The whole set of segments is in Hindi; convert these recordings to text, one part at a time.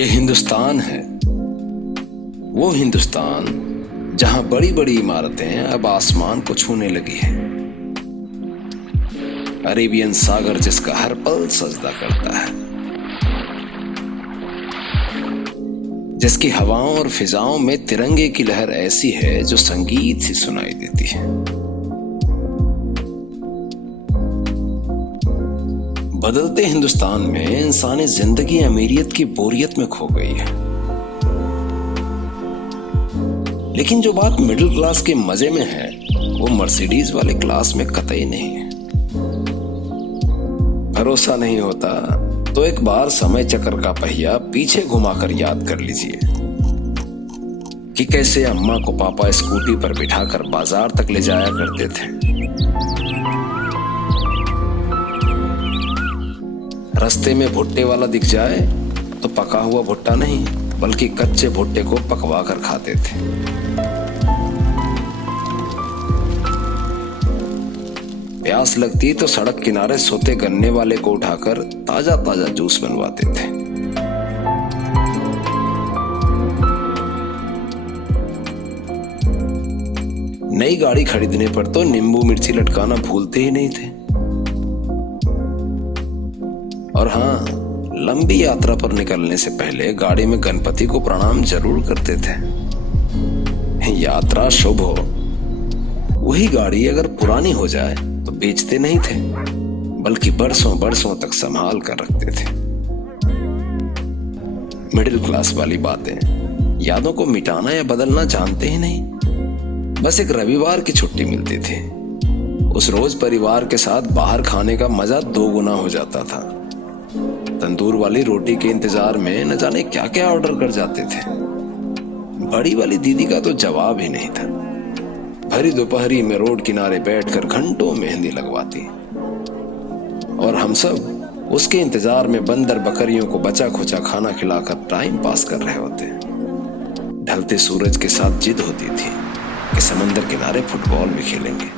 ये हिंदुस्तान है, वो हिंदुस्तान जहां बड़ी बड़ी इमारतें अब आसमान को छूने लगी है। अरेबियन सागर जिसका हर पल सजदा करता है, जिसकी हवाओं और फिजाओं में तिरंगे की लहर ऐसी है जो संगीत सी सुनाई देती है। बदलते हिंदुस्तान में इंसानी जिंदगी अमीरियत की बोरियत में खो गई है, लेकिन जो बात मिडिल क्लास के मजे में है वो मर्सिडीज वाले क्लास में कतई नहीं है। भरोसा नहीं होता तो एक बार समय चक्र का पहिया पीछे घुमाकर याद कर लीजिए कि कैसे अम्मा को पापा स्कूटी पर बिठाकर बाजार तक ले जाया करते थे। रास्ते में भुट्टे वाला दिख जाए तो पका हुआ भुट्टा नहीं बल्कि कच्चे भुट्टे को पकवा कर खाते थे। प्यास लगती तो सड़क किनारे सोते गन्ने वाले को उठाकर ताजा ताजा जूस बनवाते थे। नई गाड़ी खरीदने पर तो नींबू मिर्ची लटकाना भूलते ही नहीं थे। और हाँ, लंबी यात्रा पर निकलने से पहले गाड़ी में गणपति को प्रणाम जरूर करते थे। यात्रा शुभ हो। वही गाड़ी अगर पुरानी हो जाए तो बेचते नहीं थे बल्कि बरसों बरसों तक संभाल कर रखते थे। मिडिल क्लास वाली बातें यादों को मिटाना या बदलना जानते ही नहीं। बस एक रविवार की छुट्टी मिलती थी, उस रोज परिवार के साथ बाहर खाने का मजा दोगुना हो जाता था। तंदूर वाली रोटी के इंतजार में न जाने क्या क्या ऑर्डर कर जाते थे। बड़ी वाली दीदी का तो जवाब ही नहीं था। भरी दोपहरी में रोड किनारे बैठकर घंटों मेहंदी लगवाती और हम सब उसके इंतजार में बंदर बकरियों को बचा खुचा खाना खिलाकर टाइम पास कर रहे होते। ढलते सूरज के साथ जिद होती थी कि समंदर किनारे फुटबॉल भी खेलेंगे।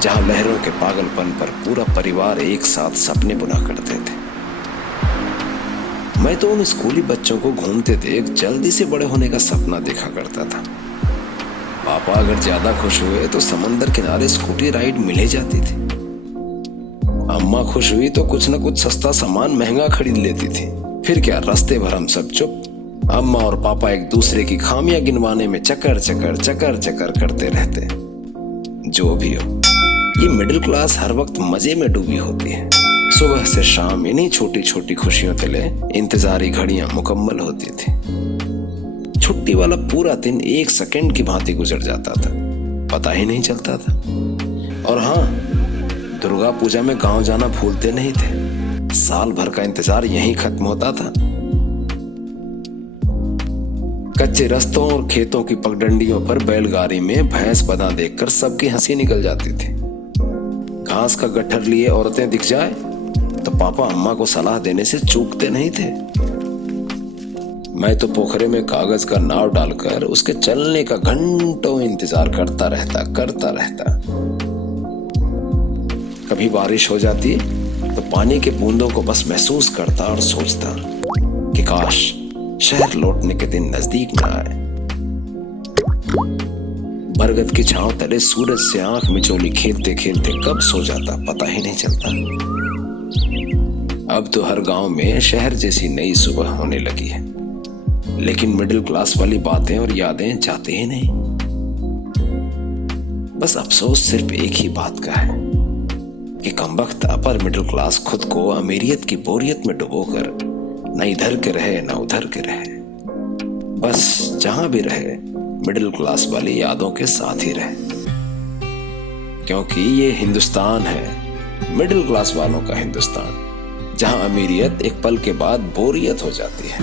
जहां लहरों के पागलपन पर पूरा परिवार एक साथ सपने बुना करते थे। मैं तो उन स्कूली बच्चों को घूमते देख जल्दी से बड़े होने का सपना देखा करता था। पापा अगर ज्यादा खुश हुए तो समंदर किनारे स्कूटी राइड मिल ही जाती थी। अम्मा खुश हुई तो कुछ न कुछ सस्ता सामान महंगा खरीद लेती थी। फिर क्या, रास्ते भर हम सब चुप। अम्मा और पापा एक दूसरे की खामियां गिनवाने में चकर चकर करते रहते। जो भी हो, ये मिडिल क्लास हर वक्त मजे में डूबी होती है। सुबह से शाम इन्हीं छोटी छोटी खुशियों तले इंतजारी घड़ियां मुकम्मल होती थी। छुट्टी वाला पूरा दिन एक सेकंड की भांति गुजर जाता था, पता ही नहीं चलता था। और हाँ, दुर्गा पूजा में गांव जाना भूलते नहीं थे। साल भर का इंतजार यहीं खत्म होता था। कच्चे रास्तों और खेतों की पगडंडियों पर बैलगाड़ी में भैंस बंधा देखकर सबकी हंसी निकल जाती थी। घास का गट्ठर लिए औरतें दिख जाए तो पापा अम्मा को सलाह देने से चूकते नहीं थे। मैं तो पोखरे में कागज का नाव डालकर उसके चलने का घंटों इंतजार करता रहता। कभी बारिश हो जाती तो पानी के बूंदों को बस महसूस करता और सोचता कि काश शहर लौटने के दिन नजदीक न आए। बरगद की छांव तले सूरज से आंख मिचोली खेलते खेलते कब सो जाता पता ही नहीं चलता। अब तो हर गांव में शहर जैसी नई सुबह होने लगी है, लेकिन मिडिल क्लास वाली बातें और यादें जाते ही नहीं। बस अफसोस सिर्फ एक ही बात का है कि कमबख्त अपर मिडिल क्लास खुद को अमीरियत की बोरियत में डुबोकर न इधर के रहे न उधर के रहे। बस जहां भी रहे मिडिल क्लास वाली यादों के साथ ही रहे, क्योंकि ये हिंदुस्तान है मिडिल क्लास वालों का हिंदुस्तान, जहां अमीरियत एक पल के बाद बोरियत हो जाती है।